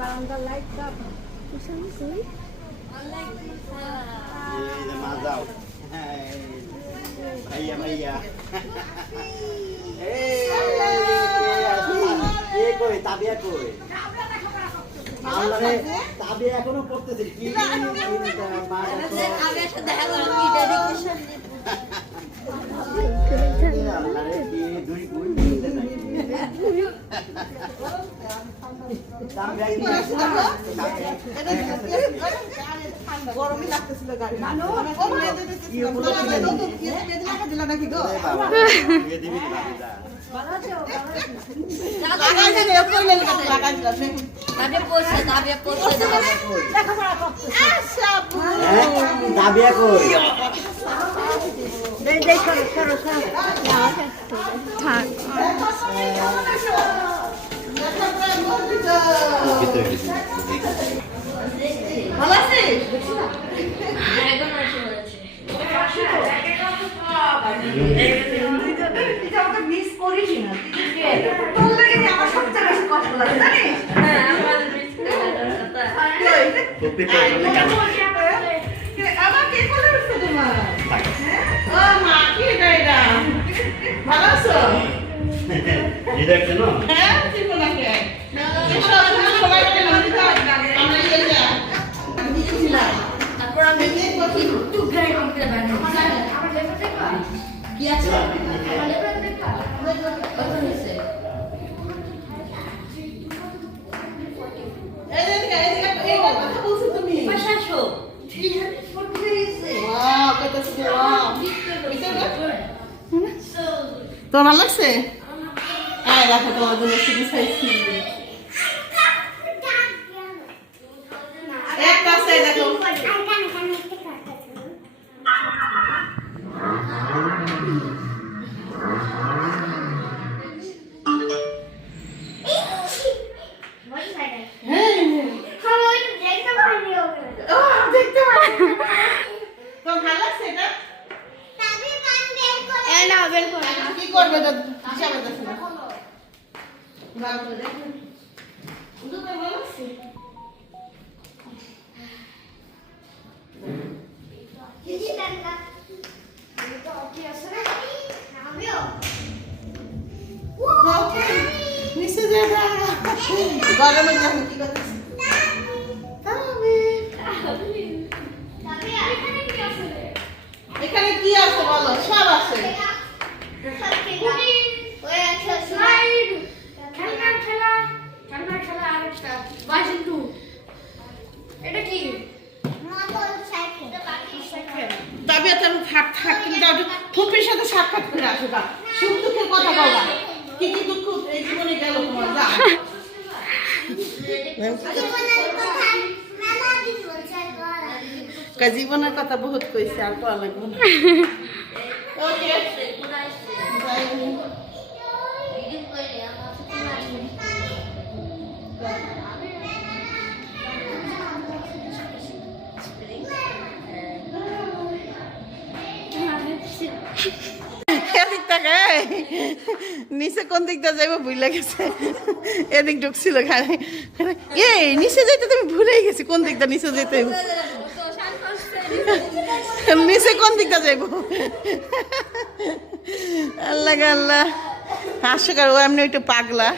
বারান্দার লাইটটা পিছনে শুই এই যে মা যাও। হ্যাঁ, ভাইয়া ভাইয়া কে কই তাবিয়া কই আমারে তাবিয়া এখনও পড়তেছে কি। আল্লাহরে, দুই বোন গরমই লাগতেছিল গাড়ি দিলা নাকি গো এই বাবা, বিয়ে দিবি না, ভাবি যা। লাগাই দিলে কই হ্যাঁ? মিস করিস না তোর লাগে আমার সবচেয়ে বেশি কষ্ট লাগে জানিস হ্যাঁ আমার মিস করে? আমার কে করে উঠছে তোমার ও মা কি এটা এটা ভালো আছো এই দেখছ না? হ্যাঁ ঠিক নাকি এসো সবাই মিলে নদীতে আমরা ইয়ে যা আমি ছিলাম তারপর আমি একটু গ্রাই করে বানাই আমার লেবার দেখা কি আছে আমার লেবার দেখা কত হয়েছে এই যে এদিকে এই কথা বলছো তুমি পাঁচশো থ্রি হান্ড্রেড ফোর্টি হয়েছে ওয়াও কত সুন্দর ওয়াও তোমার ভালো লাগছে? হ্যাঁ দেখো তোমার জন্য চাইছি একটা আছে দেখো হ্যাঁ ও দেখতে পাচ্ছি তোমার ভালো লাগছে এটা এ না বের করে কি করবে এখানে কি আছে বলো? সব আছে। ফুপির সাথে সাক্ষাৎ করে আসো গা সুখ কথা বলবা কি দুঃখ এই জীবনে গেল তোমার, যা। জীবনের কথা বহুত কইছে, আর কয়া লাগবে না। নিচে কোন দিক দিয়ে যাইবো ভুলে গেছে এদিক ঢুকছিল খালি এই নিচে যাইতে তুমি ভুলে গেছি কোন দিকটা নিচে যেতে নিচে কোন দিকটা যাইবো? আল্লাহ আল্লাহ। হাস্যকর ও এমনি একটু পাগলা।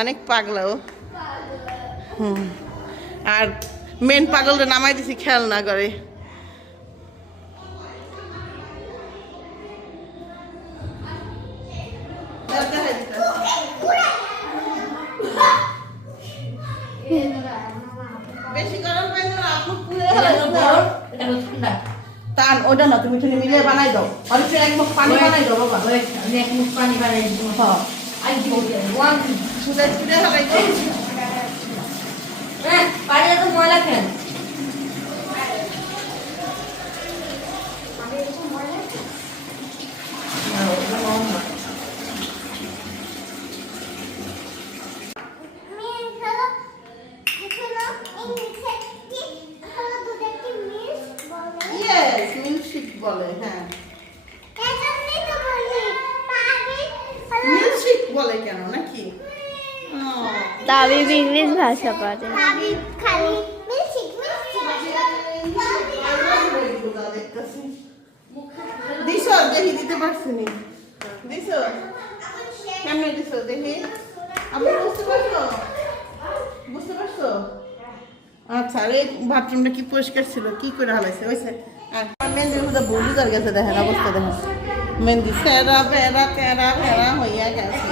অনেক পাগলা ও। হুম। আর মেন পাগলটা নামাই দিছি খেয়াল না করে। বেশি গরম পাইলে না আপু পুরে এটা ঠান্ডা টান ওটা না তুমি তুমি মিলে বানাই দাও। আর একটু এক মুখ পানি বানাই দাও বাবা। আমি এক মুখ পানি বানাই দিব। হ্যাঁ। আই দিব ওয়ান সুদে সুদে হলাই দাও হ্যাঁ পানি এত ময়লা কেন ও বলে কেন নাকি ও, তাবিব দিছো দেখি দিতে পারছি নি। দিছো? কেমনে দিছো দেখি। আপনি বুঝতে পারছ? বুঝতে পারছ? আচ্ছা আর বাথরুমটা কি পরিষ্কার ছিল? কি করে হালাইছে? ওইছে আর মেহেন্দির মধ্যে বলু গেছে দেখেন অবস্থা দেখেন। মেহেন্দি সেরা বেড়া তেরা ভেড়া হইয়া গেছে।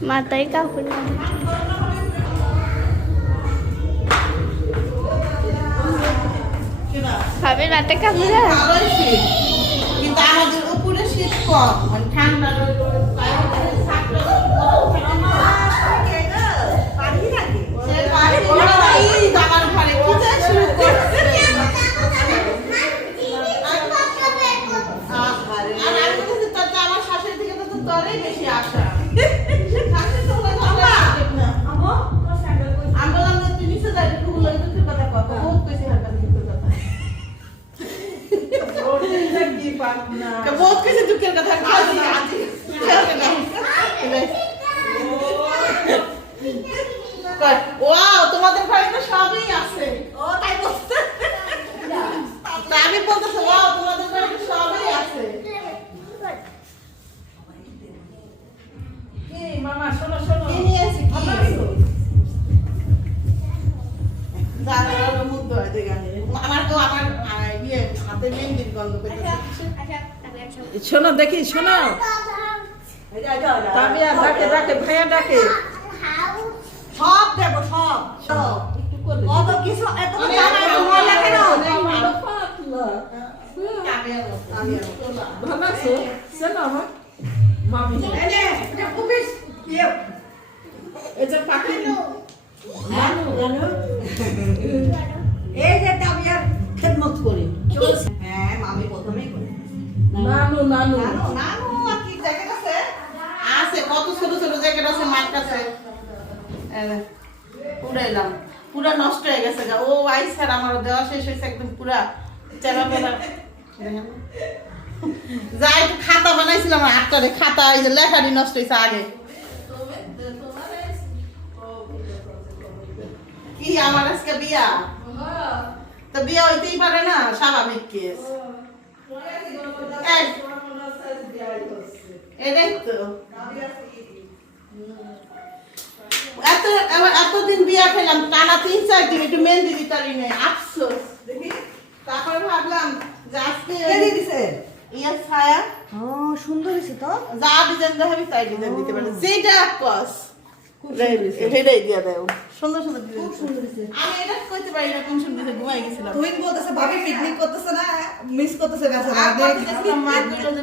মাথায় কাপড় খাবে মাথায় কাপড় কিন্তু আমাদের উপরে শীত কম মানে ঠান্ডা সে বাড়ি এই দাবার ঘরে কি যে শুরু করছে আর আমি বলছি তোর তো আমার শাশুড়ি থেকে তো তোরই বেশি আশা শাশুড়ি তো বলে তো আমরা আসবে না। আমি বললাম যে তুই নিচে যাই একটু বললাম তো তুই কথা কত বহুত কইছি হার কাছে তোর কথা কে বহুত কইছি দুঃখের কথা আজি আজি ওয়াও তোমাদের ঘরে তো সবই আছে ও তাই বলতে তা আমি বলতেছি ওয়াও তোমাদের ঘরে তো সবই আছে কি নিয়ে এসেছি কি দাদা দাদা মুখ ধোয় দেখে আনি। আমার তো আমার আহ, ইয়ে হাতে মেহেন্দির গন্ধ পেতেছে শোনো দেখি শোনো। তাবিয়া ডাকে ডাকে ভাইয়া ডাকে। সব দেব সব। অত কিছু এত ভালো, আছো শোনো আমার মামি এই যে পাখি। জানো। জানো? এই যে তাবিয়ার খেদমত করি। হ্যাঁ মামি প্রথমেই করে নানু নানু। নানু নানু আর কি জ্যাকেট আছে? আছে কত ছোট ছোট জ্যাকেট আছে মার কাছে। পুরাইলাম পুরা নষ্ট হয়ে গেছে গা। ও স্যার আমার দেওয়া শেষ হয়েছে একদম পুরা চেরা পেরা। যা একটু খাতা বানাইছিলাম আটটারে খাতা এই যে লেখাটি নষ্ট হয়েছে আগে। কি আমার আজকে বিয়া? তো বিয়া হইতেই পারে না স্বাভাবিক কেস এটাই তো। এত এতদিন বিয়া খেলাম টানা তিন চার দিন একটু মেহেন্দি দিতারি নেই আফসোস। দেখি। তারপরে ভাবলাম যে আজকে দিছে? ইয়া ছায়া। ও সুন্দর হয়েছে তো। যা ডিজাইন দেখাবি তাই ডিজাইন দিতে পারে। যেটা কস। খুব সুন্দর হয়েছে। সেটাই দিয়ে দেও। সুন্দর সুন্দর খুব সুন্দর আমি এটা কইতে পারি না কোন সুন্দর ঘুমাই গেছিলাম। তুই বলতেছে ভাবি পিকনিক করতেছে না মিস করতেছে বেচারা আর দেখ। কত গেছিলাম মা কইলো যে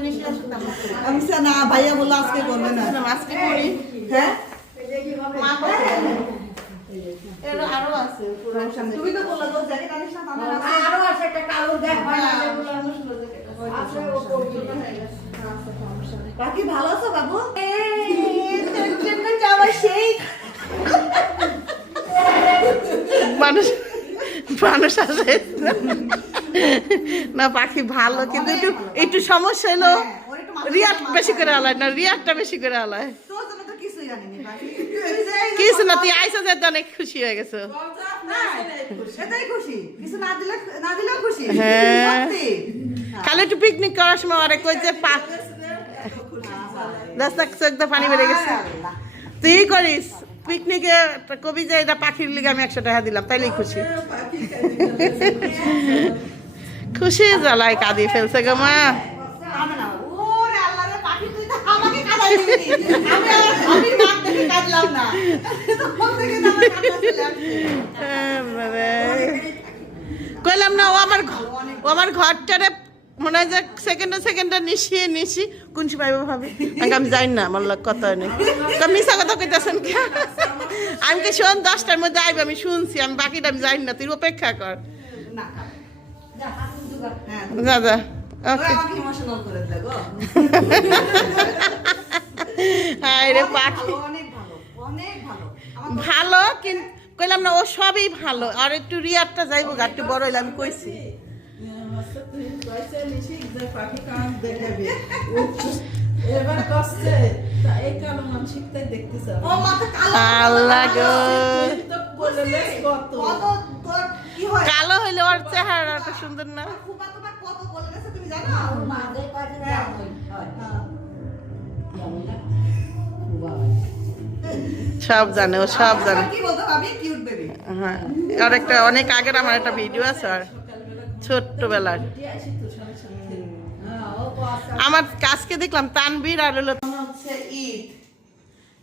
আমি না ভাইয়া বলল আজকে করবে না। আজকে করি। হ্যাঁ? মা আরও আছে তুমি তো বলল তোর জ্যাকেট আনিস না আরও আছে একটা কালো দেখ হয়। বাকি ভালো আছো বাবু? তোর জন্য যাওয়া সেই মানুষ মানুষ আসে না পাখি ভালো কিন্তু একটু একটু সমস্যা হলো। ওর রিয়াট বেশি করে আলায় না রিয়াটটা বেশি করে আলায়। কিছু না তুই আইসা যেতে অনেক খুশি হয়ে গেছো। হ্যাঁ। খালি একটু পিকনিক করার সময় আরে কই যে রাস্তা চোখ পানি বেড়ে গেছে। তুই করিস? পিকনিকে কবি যে এটা পাখির লিগে আমি একশো টাকা দিলাম তাইলেই খুশি। খুশি জ্বালাই কাঁদিয়ে ফেলছে গো মা। কাঁদে আসছে। কইলাম না ও আমার ও আমার ঘরটারে মনে হয় যে সেকেন্ডে সেকেন্ডে নিশিয়ে নিশি কোন সময় ভাবে? আমি যাই না আমার লোক কত নেই। তো মিশা কথা কইতেছেন কে? আমি কি শোন দশটার মধ্যে আইব আমি শুনছি আমি বাকিটা আমি যাই না তুই অপেক্ষা কর। ওরা ওকে। হায় রে পাখি। ভালো, কিন্তু কইলাম না ও সবই ভালো। আর একটু রিয়ারটা যাইবো একটু বড় হইলে আমি কইছি। পাখি কান দেখাবে। এবার কষ্ট তা এই কালো শিখতে দেখতেছে ও মাথা কালো আল্লাহ গো হয়? কালো হইলে ওর চেহারাটা সুন্দর না? কত বলে গেছে তুমি জানো? হ্যাঁ। সব জানে ও সব জানে। কি বলতো ভাবি? কিউট বেবি হ্যাঁ। আর একটা অনেক আগের আমার একটা ভিডিও আছে আর ছোট্টবেলার। আমার কাজকে দেখলাম তানবীর আর হলো হচ্ছে ঈদ।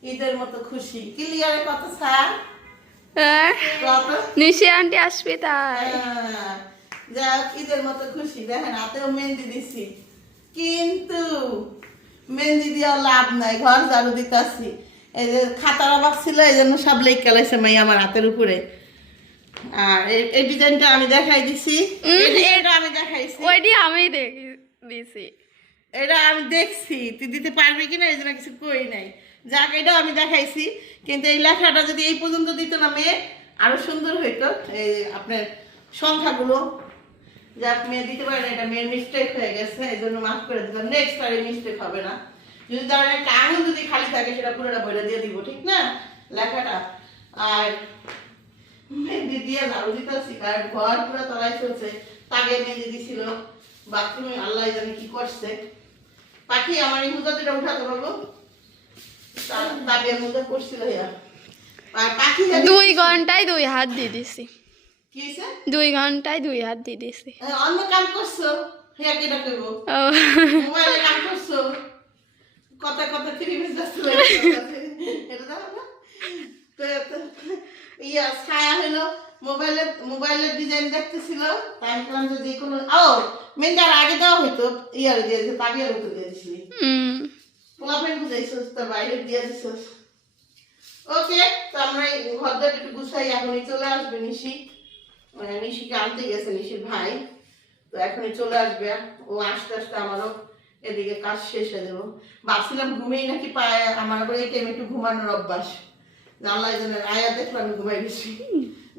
ঈদের মতো খুশি। ক্লিয়ারে কত স্যার? হ্যাঁ নিশি আন্টি আসবে তাই। হ্যাঁ, ঈদের মতো খুশি। দেখেন হাতেও মেহেন্দি দিছি। কিন্তু মেহেন্দি দেওয়া লাভ নাই ঘর ঝাড়ু দিতেছি। এই যে খাতার অভাব ছিল এই জন্য সব লেগ কেলাইছে মাই আমার হাতের উপরে। আর এই- ডিজাইনটা আমি দেখাই দিছি। আমি দেখাইছি। ওইটি আমি দেখি দিছি। এটা আমি দেখছি, তুই দিতে পারবি কিনা এই জন্য কিছু কই নাই। যাক, এটাও আমি দেখাইছি, কিন্তু এই লেখাটা যদি এই পর্যন্ত দিত না মেয়ে, আরও সুন্দর হইতো। এই আপনার সংখ্যাগুলো। যাক, মেয়ে দিতে পারে না এটা মেয়ের মিস্টেক হয়ে গেছে, এই জন্য মাফ করে দিলাম নেক্সট আর মিস্টেক হবে না। যদি ধরেন একটা আঙুল যদি খালি থাকে, সেটা পুরোটা বইটা দিয়ে দিব, ঠিক না? লেখাটা। আর মেহেন্দি দিয়ে ঝাড়ু দিতেছি, কারণ ঘর পুরো তলায় চলছে। তাকে মেহেন্দি দিছিল। বাথরুমে আল্লাহ জানে কি করছে। পাখি আমার এই মুদা দুটা উঠাতে পারব তাবিয়া মুদা করছিল ইয়া। দুই ঘন্টায় দুই হাত দিয়ে দিছি। দুই ঘন্টায় দুই হাত দিয়ে দিছি। অন্য কাম করছ? হ্যাঁ কেটা করব? মোবাইলে কাম করছ? কথা কথা থ্রি মিনিট ব্যস্ত এটা দেখো না তো তো- ইয়া ছায়া হলো। মোবাইলে মোবাইলের ডিজাইন দেখতেছিল তাই আমি বললাম যদি কোনো ও মেনটার আগে দেওয়া হইতো ইয়ার দিয়ে দিছে তাবিয়ার হতো দিয়ে দিছিলি। হুম। পোলাপেন বুঝাইছিস তোর বাইরে দিয়ে দিছিস। ওকে তো আমরা ঘরটা একটু গুছাই এখনই চলে আসবে নিশি। মানে নিশিকে আনতে গেছে নিশির ভাই। তো এখনই চলে আসবে। ও আস্তে আস্তে আমারও এদিকে কাজ শেষ হয়ে দেবো ভাবছিলাম ঘুমেই নাকি পায় আমার আবার এই টাইমে একটু ঘুমানোর অভ্যাস। জানলা জন্য আয়া দেখলাম ঘুমাই গেছি।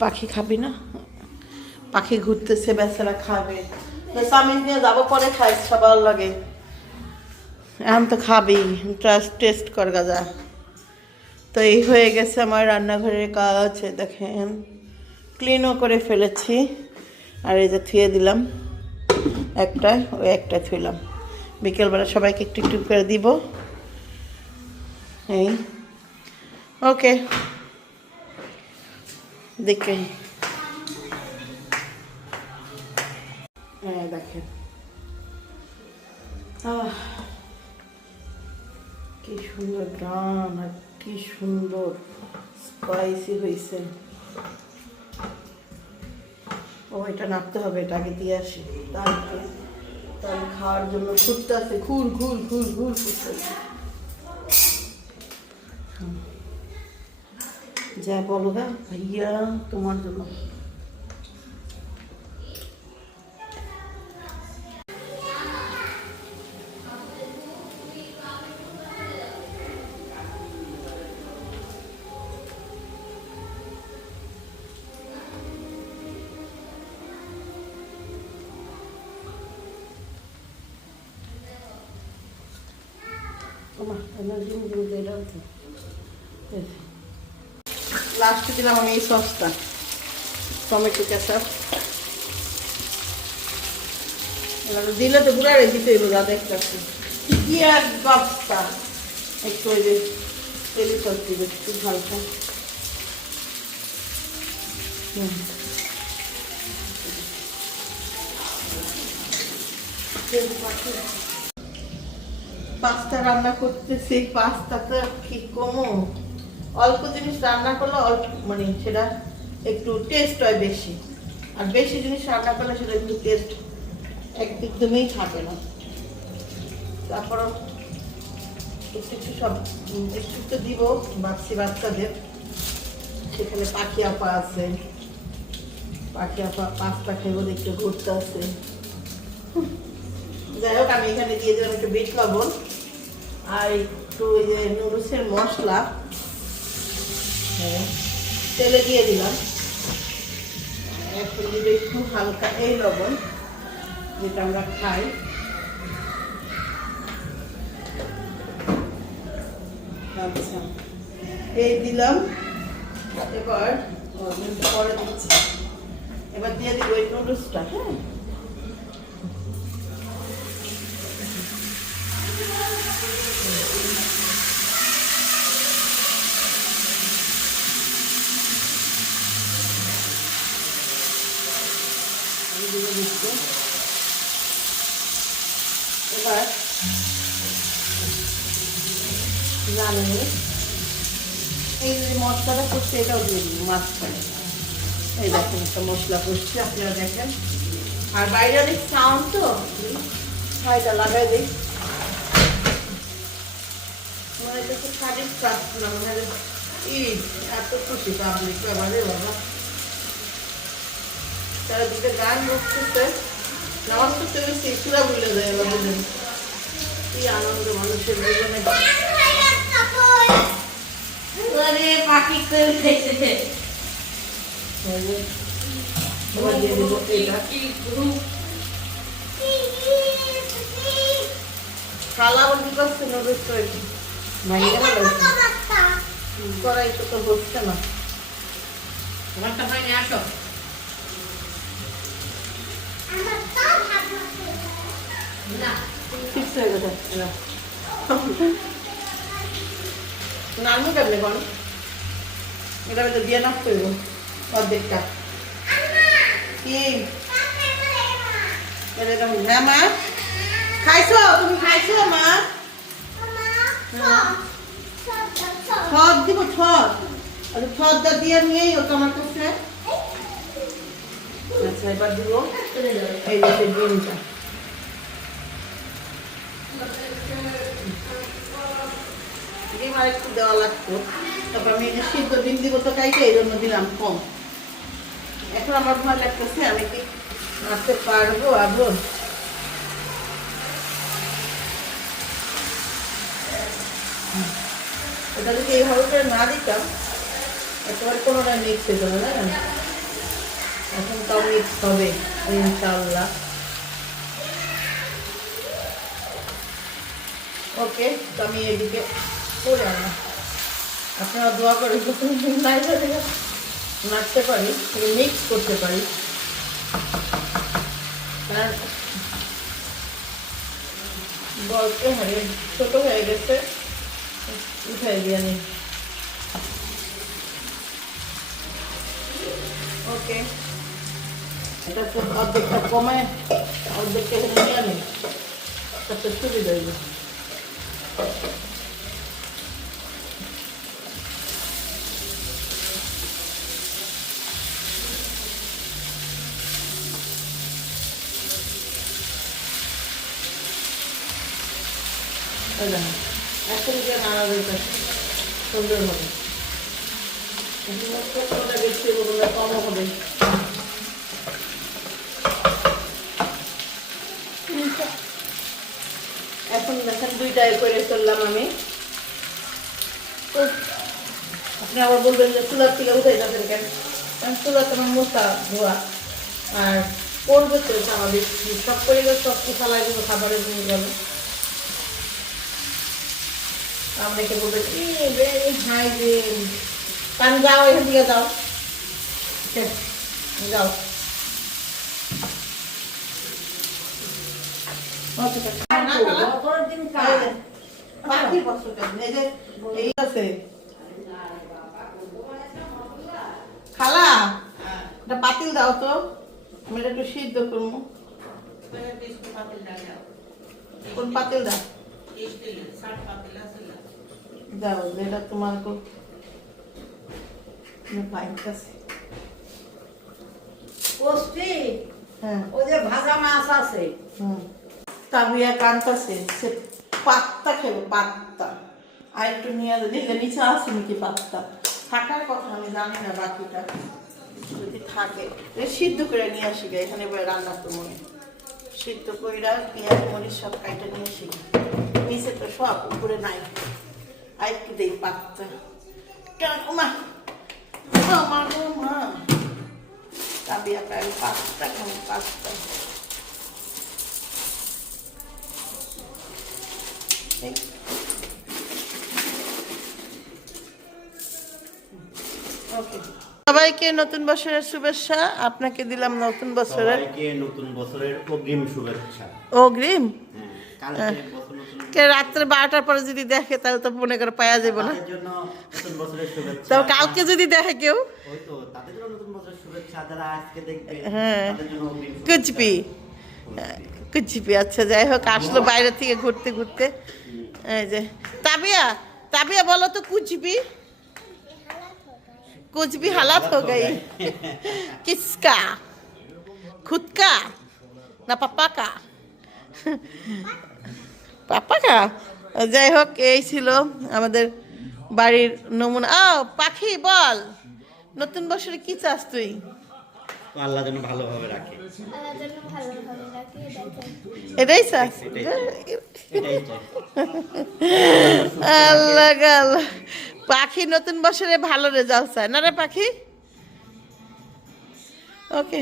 পাখি খাবি না? পাখি ঘুরতেছে, বেচারা খাবে। স্বামী নিয়ে যাব, পরে খাই সবার লাগে। এখন তো খাবি টেস্ট কর গাজা। তো এই হয়ে গেছে আমার রান্নাঘরের কাজ দেখেন। ক্লিনও করে ফেলেছি। আর এই যে থুয়ে দিলাম। একটা, ওই একটা থুইলাম বিকেলবেলা সবাইকে একটু একটু করে দিব। এই। ওকে। দেখে হ্যাঁ দেখেন। কি সুন্দর গান আর কি সুন্দর। স্পাইসি হয়েছে ও, এটা নাড়তে হবে, এটা আগে দিয়ে আসি। তারপরে তার খাওয়ার জন্য ঘুরতেছে ঘুর ঘুর ঘুর ঘুর ঘুরতেছে যা বলো গা, ভাইয়া, তোমার জন্য। লাস্টে দিলাম আমি এই সসটা। টমেটো দিলে তো পুরো দেখতেছি। কি একটু ওই যে তেলি খুব হালকা। পাস্তা রান্না করতেছি পাস্তা তো কি কমো? অল্প জিনিস রান্না করলে অল্প মানে সেটা একটু টেস্ট হয় বেশি। আর বেশি জিনিস রান্না করলে সেটা একটু টেস্ট একদমই থাকে না। তারপরও একটু সব একটু একটু দিব, বাচ্চি বাচ্চাদের। সেখানে পাখি আপা আছে। পাখি আপা পাস্তা খেয়ে দেখতে ঘুরতে আছে। যাই হোক, আমি এখানে দিয়ে দিলাম একটু বিট লবণ। আর একটু ওই যে নুডলসের মশলা হ্যাঁ, তেলে দিয়ে দিলাম। এখন দিলে একটু হালকা এই লবণ যেটা আমরা খাই। আচ্ছা এই দিলাম। এবার পরে দিচ্ছি। এবার দিয়ে দিব এই নুডলসটা হ্যাঁ। এবার জানি এই যে মশলাটা করছে, এটাও দিয়ে দিই মাঝখানে। এই দেখেন একটা মশলা করছে, আপনারা দেখেন। আর বাইরে অনেক সাউন্ড তো। হাইটা লাগাই দিই। আমার এটা কাজ না ই এত খুশি পাবলিক বাবারে বাবা। তারা দুটো গান বসতেছে। নামাজ করতে গেছি চূড়া ভুলে যায় বাবাদের কি আনন্দ মানুষের জীবনে। পাখি করে খালা বেশ করেছি ভাইয়া তো বসছে না। হয়নি আসো। হয়ে নানু কেমনে কোন এটা তো দিয়ে নষ্ট হইব অর্ধেকটা। কি? হ্যাঁ মা। খাইছো? তুমি খাইছো মা? ছদ দিব, ছদ। আচ্ছা ছদটা দিয়ে নিয়েই ও তোমার কাছে। আচ্ছা এবার দিব। এই যে ডিমটা। ডিম আর একটু দেওয়া লাগতো। তারপর আমি সিদ্ধ ডিম দিব তো কাইকে এই জন্য দিলাম কম। এখন আমার ভয় লাগতেছে, আমি কি নাচতে পারব আবো এটা যদি এইভাবে না দিতাম, একেবারে কোনোটা মিক্স হতো না, জানেন? এখন তাও মিক্স হবে ইনশাল্লাহ ওকে, তো আমি এদিকে করে আনা আপনারা দোয়া করে নাচতে পারি মিক্স করতে পারি। কারণ বলতে হারিয়ে ছোট হয়ে গেছে। উঠাই দিয়ে নি ওকে এটা তো অর্ধেকটা কমে অর্ধেকটা এখানে নিয়ে আনি তাতে সুবিধা হইবে এই দেখেন, এখন হবে। এখন দেখেন দুইটাই করে চললাম আমি। আপনি আবার বলবেন যে চুলার থেকে উঠে যাবেন কেন? কারণ চুলার তোমার মোটা ধোয়া। আর করবে তো স্বাভাবিক সব পরিবার সব ফালাই দেবো খাবারের নিয়ে যাবে আপনাকে বলবে ভেরি কারণ যাও এখান থেকে যাও যাও আচ্ছা, আচ্ছা। খালা? পাতিল দাও তো আমি একটু সিদ্ধ করব কোন পাতিল দাও দাও যেটা তোমার পাইতেছে কষ্টি যে ভাজা মাছ আছে তাবিয়া কানতাছে সে পাত্তা খেলো পাত্তা আর একটু নিয়ে দেখলে নিচে আসে নাকি পাত্তা থাকার কথা আমি জানি না বাকিটা যদি থাকে সিদ্ধ করে নিয়ে আসি গে, এখানে রান্না করব নি। সিদ্ধ কইরা পেঁয়াজ মরিচ সব কাইটা নিয়ে আসি নিচে তো সব উপরে নাই পাত্তা কেন মা মা গো মা তাবিয়া কাল পাত্তা খাব পাত্তা ওকে সবাইকে নতুন বছরের শুভেচ্ছা। আপনাকে দিলাম নতুন বছরের নতুন বছরের অগ্রিম শুভেচ্ছা। অগ্রিম? হ্যাঁ, কালকে বছর নতুন কে রাত্রে বারোটার পরে যদি দেখে তাহলে তো মনে করে পাওয়া যাবে না তাদের জন্য নতুন বছরের শুভেচ্ছা তো কালকে যদি দেখে কেউ ওই তো তাদের জন্য নতুন বছরের শুভেচ্ছা যারা আজকে দেখবে হ্যাঁ। তাদের জন্য অগ্রিম শুভেচ্ছা। কুচবি কুচবি আচ্ছা যাই হোক আসলো বাইরে থেকে ঘুরতে ঘুরতে এই যে তাবিয়া তাবিয়া বলো তো কুচবি कुछ भी हालात हो गई किसका खुद का না পাপা কা পাপা কা যাই হোক এই ছিল আমাদের বাড়ির নমুনা। ও পাখি বল। নতুন বছরে কি চাস তুই? আল্লাহ যেন ভালোভাবে রাখে। আল্লাহ এটাই চাস আল্লাহ গাল। পাখি নতুন বছরে ভালো রেজাল্ট চায়। না রে পাখি? ওকে।